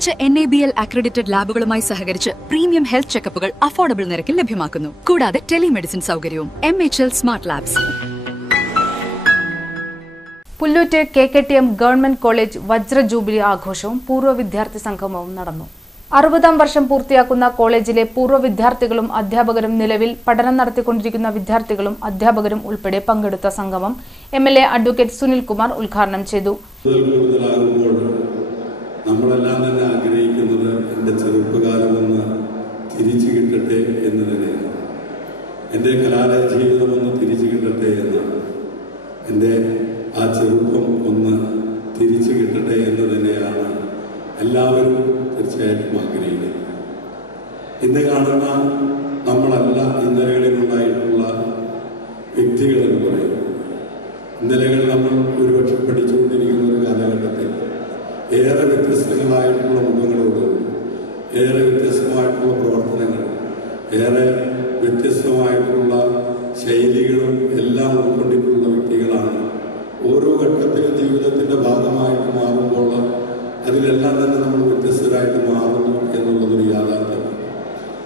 മികച്ച N A B L accredited ലാബുകളുമായി സഹകരിച്ച് premium health ചെക്കപ്പുകൾ affordable നിരക്കിൽ ലഭ്യമാക്കുന്നു. കൂടാതെ ടെലിമെഡിസിൻ സൗകര്യവും M H L smart labs Pullut K K T M government college വജ്ര jubilee ആഘോഷവും പൂർവ വിദ്യാർത്ഥി സംഗമവും നടന്നു. അറുപതാം വർഷം പൂർത്തിയാക്കുന്ന കോളേജിലെ പൂർവ വിദ്യാർത്ഥികളും അധ്യാപകരും നിലവിൽ പഠനം നടത്തിക്കൊണ്ടിരിക്കുന്ന വിദ്യാർത്ഥികളും അധ്യാപകരും ഉൾപ്പെടെ പങ്കെടുത്ത സംഗമം M L A advocate Sunilkumar ഉദ്ഘാടനം ചെയ്തു. നമ്മളെല്ലാം തന്നെ ആഗ്രഹിക്കുന്നത് എന്റെ ചെറുപ്പകാലമൊന്ന് തിരിച്ചു കിട്ടട്ടെ എന്ന് തന്നെയാണ്. എന്റെ കലാലയ ജീവിതം ഒന്ന് തിരിച്ചു കിട്ടട്ടെ എന്നാണ് എന്റെ ആ ചെറുപ്പം ഒന്ന് തിരിച്ചു കിട്ടട്ടെ എന്ന് തന്നെയാണ് എല്ലാവരും തീർച്ചയായിട്ടും ആഗ്രഹിക്കുന്നത്. ഇന്ന് കാണുന്ന നമ്മളല്ല ഇന്നലകളിൽ ഉണ്ടായിട്ടുള്ള വ്യക്തികൾ എന്ന് പറയുന്നത് ഇന്നലകൾ നമ്മൾ ഒരുപക്ഷെ പഠിച്ചുകൊണ്ടിരിക്കുന്ന ഒരു കാലഘട്ടത്തിൽ ഏറെ വ്യത്യസ്തങ്ങളായിട്ടുള്ള മുഖങ്ങളോട് ഏറെ വ്യത്യസ്തമായിട്ടുള്ള പ്രവർത്തനങ്ങൾ ഏറെ വ്യത്യസ്തമായിട്ടുള്ള ശൈലികളും എല്ലാം ഉൾക്കൊണ്ടിട്ടുള്ള വ്യക്തികളാണ്. ഓരോ ഘട്ടത്തിലും ജീവിതത്തിന്റെ ഭാഗമായിട്ട് മാറുമ്പോൾ അതിലെല്ലാം തന്നെ നമ്മൾ വ്യത്യസ്തരായിട്ട് മാറുന്നു എന്നുള്ളതൊരു യാഥാർത്ഥ്യം.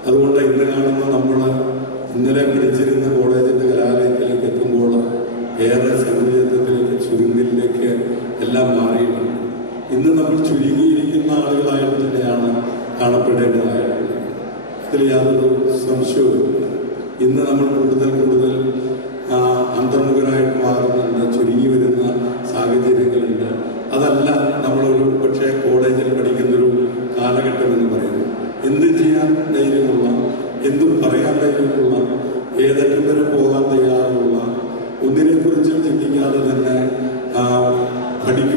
അതുകൊണ്ട് ഇന്ന് കാണുന്ന നമ്മൾ ഇന്നലെ പഠിച്ചിരുന്ന കോളേജിന്റെ കലാലയത്തിലേക്ക് എത്തുമ്പോൾ ഏറെ സമുദ്രത്തിലേക്ക് ചുരുങ്ങിലേക്ക് എല്ലാം മാറിയിട്ടുണ്ട്. ഇന്ന് നമ്മൾ ചുരുങ്ങിയിരിക്കുന്ന ആളുകളായിട്ട് തന്നെയാണ് കാണപ്പെടേണ്ടതായിട്ടുള്ളത് ഇതിൽ യാതൊരു സംശയവും ഇന്ന് നമ്മൾ കൂടുതൽ കൂടുതൽ അന്തർമുഖരായിട്ട് മാറുന്നുണ്ട് ചുരുങ്ങി വരുന്ന സാഹചര്യങ്ങളുണ്ട്. അതല്ല നമ്മളൊരു പക്ഷേ കോളേജിൽ പഠിക്കുന്നൊരു കാലഘട്ടം എന്ന് പറയുന്നു എന്ത് ചെയ്യാൻ ധൈര്യമുള്ള എന്തും പറയാൻ ധൈര്യമുള്ള ഏതൊക്കെ വരെ പോകാൻ തയ്യാറുള്ള ഒന്നിനെ കുറിച്ചും ചിന്തിക്കാതെ തന്നെ പഠിക്കുക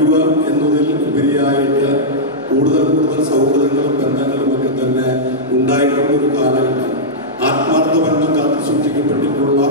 കൂടുതൽ സൗഹൃദങ്ങളും ബന്ധങ്ങളും ഒക്കെ തന്നെ ഉണ്ടായിട്ടുള്ള ഒരു കാലഘട്ടം. ആത്മാർത്ഥ കാത്തു സൂക്ഷിക്കപ്പെട്ടിട്ടുള്ള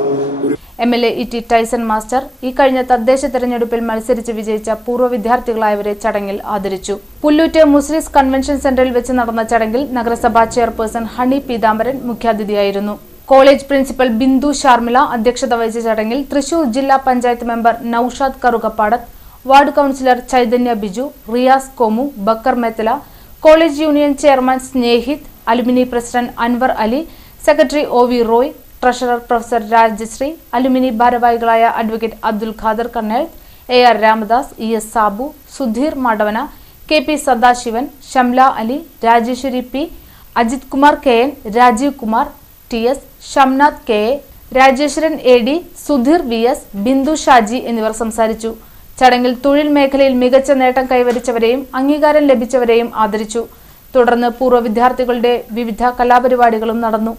M L A E T Taison master ഈ കഴിഞ്ഞ തദ്ദേശ തെരഞ്ഞെടുപ്പിൽ മത്സരിച്ച് വിജയിച്ച പൂർവ വിദ്യാർത്ഥികളായവരെ ചടങ്ങിൽ ആദരിച്ചു. പുല്ലൂറ്റ് മുസ്ലിസ് കൺവെൻഷൻ സെന്ററിൽ വെച്ച് നടന്ന ചടങ്ങിൽ നഗരസഭാ ചെയർപേഴ്സൺ ഹണി പീതാംബരൻ മുഖ്യാതിഥിയായിരുന്നു. കോളേജ് പ്രിൻസിപ്പൽ ബിന്ദു ശാർമിള അധ്യക്ഷത വഹിച്ച ചടങ്ങിൽ തൃശൂർ ജില്ലാ panchayat member Noushad Karukappadath ward councillor Chaithanya Biju Riyas Komu Bakkar Methala college union chairman Snehith alumni president Anwar Ali secretary O V Roy treasurer professor Rajasree alumni ഭാരവാഹികളായ advocate Abdul Khader Kannel A R Ramadas E S Sabu Sudheer Madavana K P Sadasivan Shamla Ali Rajeswari P Ajith Kumar K N Rajeev Kumar T S Shamnath K A Rajeswaran A D Sudheer V S Bindu Shaji എന്നിവർ സംസാരിച്ചു. ചടങ്ങിൽ തൊഴിൽ മേഖലയിൽ മികച്ച നേട്ടം കൈവരിച്ചവരെയും അംഗീകാരം ലഭിച്ചവരെയും ആദരിച്ചു. തുടർന്ന് പൂർവ വിദ്യാർത്ഥികളുടെ വിവിധ കലാപരിപാടികളും നടന്നു.